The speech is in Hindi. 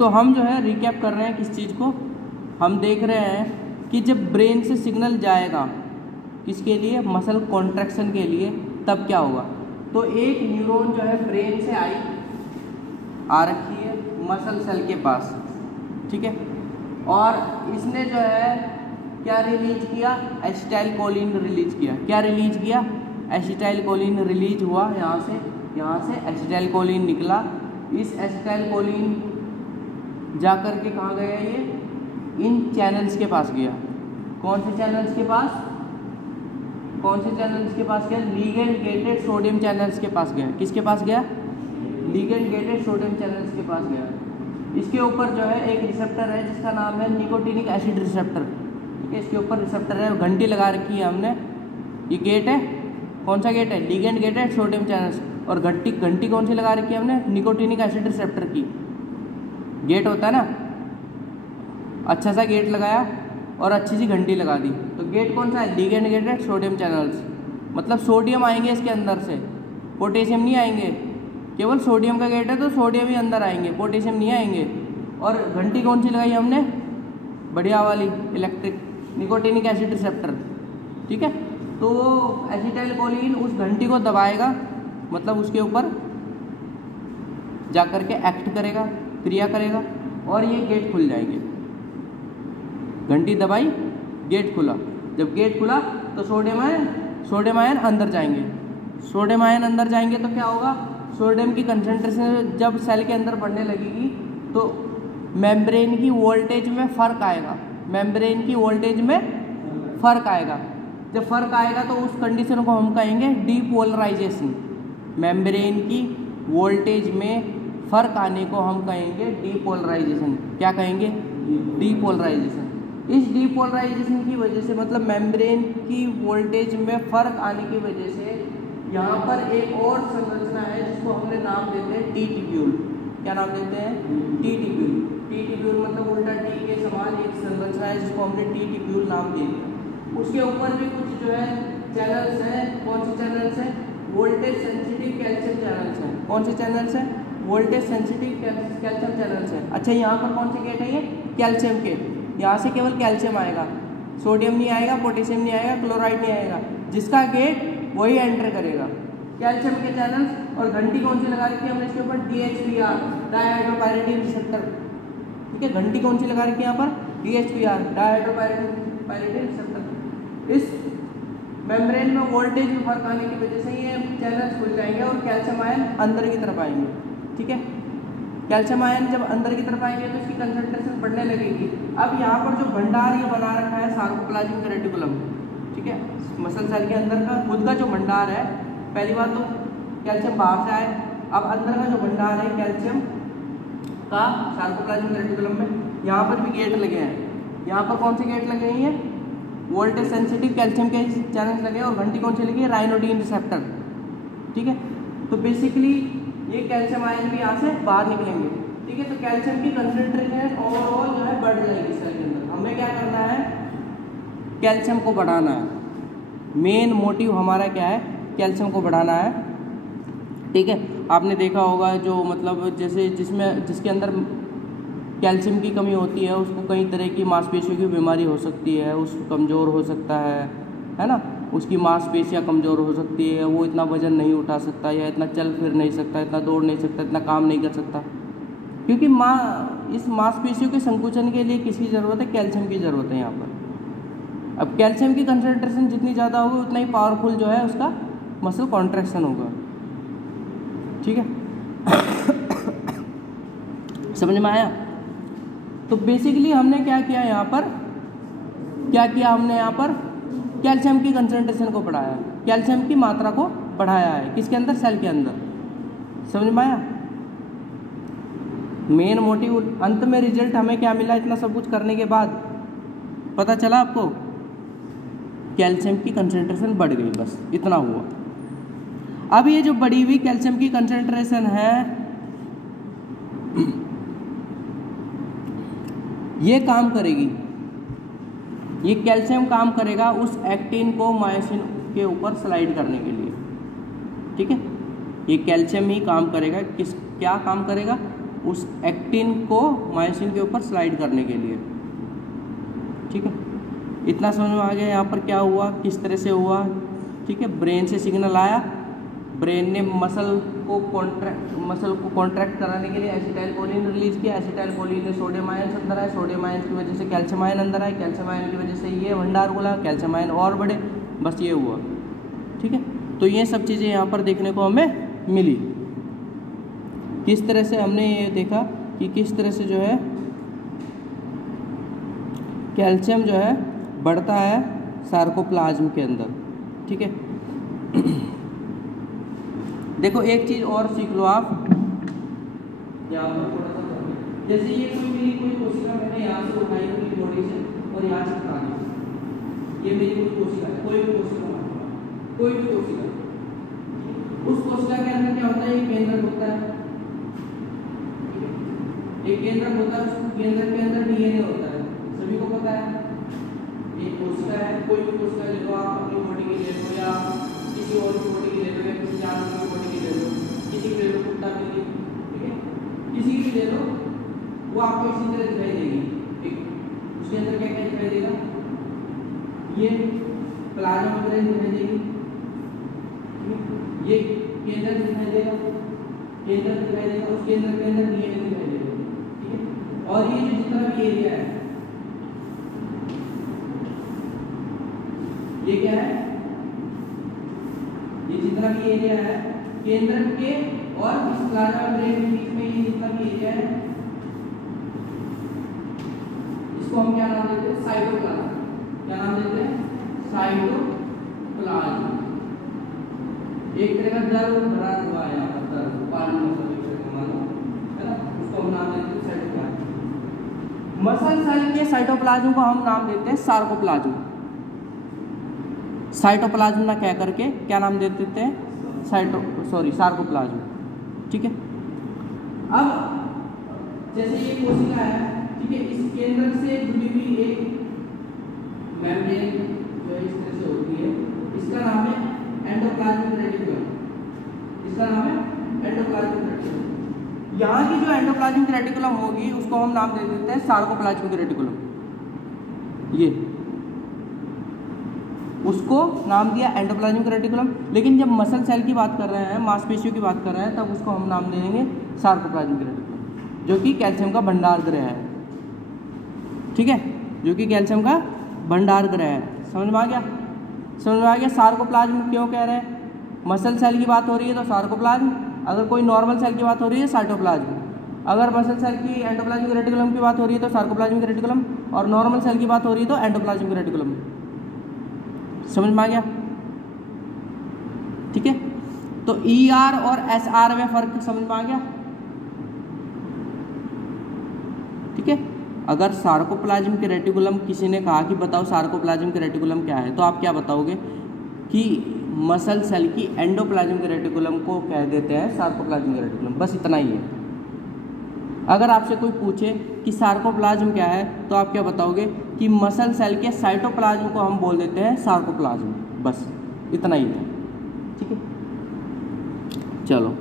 तो हम जो है रिकैप कर रहे हैं किस चीज़ को, हम देख रहे हैं कि जब ब्रेन से सिग्नल जाएगा किसके लिए, मसल कॉन्ट्रैक्शन के लिए, तब क्या होगा। तो एक न्यूरॉन जो है ब्रेन से आ रखी है मसल सेल के पास, ठीक है, और इसने जो है क्या रिलीज किया, एसिटाइलकोलिन रिलीज किया। क्या रिलीज किया, एसिटाइलकोलिन रिलीज हुआ, यहाँ से एसिटाइलकोलिन निकला। इस एसिटाइलकोलिन जा कर के कहाँ गया, ये इन चैनल्स के पास गया। कौन से चैनल्स के पास, कौन से चैनल्स के पास गया, लिगेंड गेटेड सोडियम चैनल्स के पास गया। किसके पास गया, लिगेंड गेटेड सोडियम चैनल्स के पास गया। इसके ऊपर जो है एक रिसेप्टर है जिसका नाम है निकोटिनिक एसिड रिसेप्टर, ठीक है, इसके ऊपर रिसेप्टर है, घंटी लगा रखी है हमने। ये गेट है, कौन सा गेट है, लिगेंड गेटेड सोडियम चैनल्स, और घंटी कौन सी लगा रखी है हमने, निकोटिनिक एसिड रिसेप्टर की। गेट होता है ना, अच्छा सा गेट लगाया और अच्छी सी घंटी लगा दी। तो गेट कौन सा है, लिगेंड गेटेड सोडियम चैनल्स, मतलब सोडियम आएंगे इसके अंदर से, पोटेशियम नहीं आएंगे। केवल सोडियम का गेट है तो सोडियम ही अंदर आएंगे, पोटेशियम नहीं आएंगे। और घंटी कौन सी लगाई हमने, बढ़िया वाली इलेक्ट्रिक निकोटिनिक एसिड रिसेप्टर, ठीक है। तो एसिटाइलकोलिन उस घंटी को दबाएगा, मतलब उसके ऊपर जाकर के एक्ट करेगा, क्रिया करेगा, और ये गेट खुल जाएंगे। घंटी दबाई, गेट खुला। जब गेट खुला तो सोडियम आयन अंदर जाएंगे। सोडियम आयन अंदर जाएंगे तो क्या होगा, सोडियम की कंसंट्रेशन जब सेल के अंदर बढ़ने लगेगी तो मेम्ब्रेन की वोल्टेज में फ़र्क आएगा, मेम्ब्रेन की वोल्टेज में फ़र्क आएगा। जब फ़र्क आएगा तो उस कंडीशन को हम कहेंगे डीपोलराइजेशन। मेम्ब्रेन की वोल्टेज में फ़र्क आने को हम कहेंगे डीपोलराइजेशन। क्या कहेंगे, डीपोलराइजेशन। इस डीपोलराइजेशन की वजह से, मतलब मेम्ब्रेन की वोल्टेज में फ़र्क आने की वजह से, यहाँ पर एक और संरचना है जिसको हमने नाम देते हैं टी ट्यूब्यूल। क्या नाम देते हैं, टी ट्यूब्यूल। टी ट्यूब्यूल मतलब उल्टा टी के समान एक संरचना है जिसको हमने टी ट्यूब्यूल नाम दिया। उसके ऊपर भी कुछ जो है चैनल्स हैं। कौन से चैनल्स हैं, वोल्टेज सेंसिटिव कैल्शियम चैनल्स हैं। कौन से चैनल्स हैं, वोल्टेज सेंसिटिव कैल्शियम चैनल्स हैं। अच्छा, यहाँ पर कौन से गेट है, ये कैल्शियम के, यहाँ से केवल कैल्शियम आएगा, सोडियम नहीं आएगा, पोटेशियम नहीं आएगा, क्लोराइड नहीं आएगा। जिसका गेट वही एंटर करेगा, कैल्शियम के चैनल्स। और घंटी कौन सी लगा रखी है हमने इसके ऊपर, DHPR, डायहाइड्रोपायरिडीन रिसेप्टर, ठीक है। घंटी कौन सी लगा रखी है यहाँ पर, DHPR, डायहाइड्रोपायरिडीन रिसेप्टर। इस मेम्ब्रेन में वोल्टेज में फर्क आने की वजह से ये चैनल्स खुल जाएंगे और कैल्शियम आयन अंदर की तरफ आएंगे, ठीक है। कैल्शियम आयन जब अंदर की तरफ आएंगे तो इसकी कंसंट्रेशन बढ़ने लगेगी। अब यहाँ पर जो भंडार ये बना रखा है सार्कोप्लाज्मिक रेटिकुलम, ठीक है, मसल सेल के अंदर का खुद का जो भंडार है, पहली बात तो कैल्शियम बाहर से आए, अब अंदर का जो भंडार है कैल्शियम का सार्कोप्लाज्मिक रेटिकुलम में, यहाँ पर भी गेट लगे हैं। यहाँ पर कौन से गेट लगे हैं, वोल्टेज सेंसिटिव कैल्शियम के चैनल्स लगे हैं। और घंटी कौन सी लगी है, राइनोडिन रिसेप्टर, ठीक है। तो बेसिकली ये कैल्शियम आयन भी यहाँ से बाहर निकलेंगे, ठीक है। तो कैल्शियम की कंसंट्रेशन ओवरऑल जो है बढ़ जाएगी सेल के अंदर। हमें क्या करना है, कैल्शियम को बढ़ाना है। मेन मोटिव हमारा क्या है, कैल्शियम को बढ़ाना है, ठीक है। आपने देखा होगा जो मतलब जैसे जिसके अंदर कैल्शियम की कमी होती है उसको कई तरह की मांसपेशियों की बीमारी हो सकती है, उस कमज़ोर हो सकता है ना, उसकी मांसपेशियाँ कमज़ोर हो सकती है, वो इतना वजन नहीं उठा सकता, या इतना चल फिर नहीं सकता, इतना दौड़ नहीं सकता, इतना काम नहीं कर सकता, क्योंकि इस मांसपेशियों के संकुचन के लिए किसकी ज़रूरत है, कैल्शियम की ज़रूरत है यहाँ पर। अब कैल्शियम की कंसंट्रेशन जितनी ज़्यादा होगी उतना ही पावरफुल जो है उसका मसल कॉन्ट्रैक्शन होगा, ठीक है। समझ में आया। तो बेसिकली हमने क्या किया यहाँ पर, हमने यहाँ पर कैल्शियम की कंसंट्रेशन को बढ़ाया, कैल्शियम की मात्रा को बढ़ाया है, किसके अंदर, सेल के अंदर। समझ में आया। मेन मोटिव, अंत में रिजल्ट हमें क्या मिला, इतना सब कुछ करने के बाद पता चला आपको, कैल्शियम की कंसंट्रेशन बढ़ गई, बस इतना हुआ। अब ये जो बढ़ी हुई कैल्शियम की कंसंट्रेशन है ये काम करेगी, ये कैल्शियम काम करेगा उस एक्टिन को मायोसिन के ऊपर स्लाइड करने के लिए, ठीक है। ये कैल्शियम ही काम करेगा, क्या काम करेगा, उस एक्टिन को मायोसिन के ऊपर स्लाइड करने के लिए। ठीक है, इतना समझ में आ गया यहाँ पर क्या हुआ, किस तरह से हुआ। ठीक है, ब्रेन से सिग्नल आया, ब्रेन ने मसल को कॉन्ट्रैक्ट कराने के लिए एसिटाइलकोलिन रिलीज किया, एसिटाइलकोलिन ने सोडियम आयन अंदर आए, सोडियम आयन की वजह से कैल्शियम आयन अंदर आए, कैल्शियम आयन की वजह से ये भंडार खुला, कैल्शियम आयन और बढ़े, बस ये हुआ। ठीक है, तो ये सब चीज़ें यहाँ पर देखने को हमें मिली। किस तरह से हमने ये देखा कि किस तरह से जो है कैल्शियम जो है बढ़ता है सार्कोप्लाज्म के अंदर। ठीक है, देखो एक चीज़ और सीख लो आप यहाँ पर थोड़ा सा, जैसे ये कोई कोशिका मैंने यहाँ से उठाई अपनी बॉडी से और यहाँ से उठा दी, ये मेरी कोई कोशिका है, कोई भी कोशिका, उस कोशिका के अंदर क्या होता है, एक केंद्रक होता है, एक केंद्रक होता है, उस केंद्रक के अंदर डीएनए होता है, सभी को पता है। एक कोशिका है, कोई भी कोशिका ले लो आप, अपनी बॉडी की ले लो या किसी और की बॉडी की ले लो या किसी जानवर की बॉडी की ले लो, किसी की ले लो, कुत्ता की ले, ठीक है, किसी की ले लो, वो आपको इसी तरह दिखाई देगी। ठीक, उसके अंदर क्या क्या दिखाई देगा, ये प्लाज्मा मेम्ब्रेन दिखाई देगी, ये केंद्र दिखाई देगा, उस केंद्र के अंदर डीएनए दिखाई देगा। ठीक है, और ये जो जितना भी एरिया है, ये क्या है, ये जितना भी एरिया है केंद्र के और इस प्लाज्मा मेम्ब्रेन के बीच में, ये जितना भी एरिया है, इसको हम क्या नाम देते हैं, साइटोप्लाज्म। क्या नाम देते हैं, साइटोप्लाज्म। एक तरह का द्रव भरा हुआ है यहाँ पर, द्रव पानी में मानो, है ना, उसको हम नाम देते हैं साइटोप्लाज्म। मसल सेल के साइटोप्लाज्म को हम नाम देते हैं सार्कोप्लाज्म। साइटोप्लाज्म ना कह करके क्या नाम दे देते हैं, सार्कोप्लाज्म। ठीक है, अब जैसे ये कोशिका है, ठीक है, इस केंद्र से जुड़ी हुई एक मेम्ब्रेन जो है इस तरह से होती है, इसका नाम है एंडोप्लाज्मिक रेटिकुलम। इसका नाम है एंडोप्लाज्मिक रेटिकुलम। यहाँ की जो एंडोप्लाज्मिक रेटिकुलम होगी उसको हम नाम दे देते हैं सार्कोप्लाज्मिक रेटिकुलम। ये उसको नाम दिया एंडोप्लाज्मिक रेटिकुलम, लेकिन जब मसल सेल की बात कर रहे हैं, मांसपेशियों की बात कर रहे हैं, तब उसको हम नाम दे देंगे सार्कोप्लाज्मिक रेटिकुलम, जो कि कैल्शियम का भंडार गृह है। ठीक है, जो कि कैल्शियम का भंडार गृह है। समझ में आ गया, सार्कोप्लाज्म क्यों कह रहे हैं, मसल सेल की बात हो रही है तो सार्कोप्लाज्म, अगर कोई नॉर्मल सेल की बात हो रही है साइटोप्लाज्म, अगर मसल सेल की एंडोप्लाज्मिक रेटिकुलम की बात हो रही है तो सार्कोप्लाज्मिक रेटिकुलम, और नॉर्मल सेल की बात हो रही है तो एंडोप्लाज्मिक रेटिकुलम। समझ में आ गया। ठीक है, तो ER और SR में फर्क समझ में आ गया। ठीक है, अगर सार्कोप्लाज्मिक रेटिकुलम किसी ने कहा कि बताओ सार्कोप्लाज्मिक रेटिकुलम क्या है, तो आप क्या बताओगे कि मसल सेल की एंडोप्लाज्मिक रेटिकुलम को कह देते हैं सार्कोप्लाज्मिक रेटिकुलम, बस इतना ही है। अगर आपसे कोई पूछे कि सार्कोप्लाज्म क्या है, तो आप क्या बताओगे कि मसल सेल के साइटोप्लाज्म को हम बोल देते हैं सार्कोप्लाज्म, बस इतना ही है। ठीक है, चलो।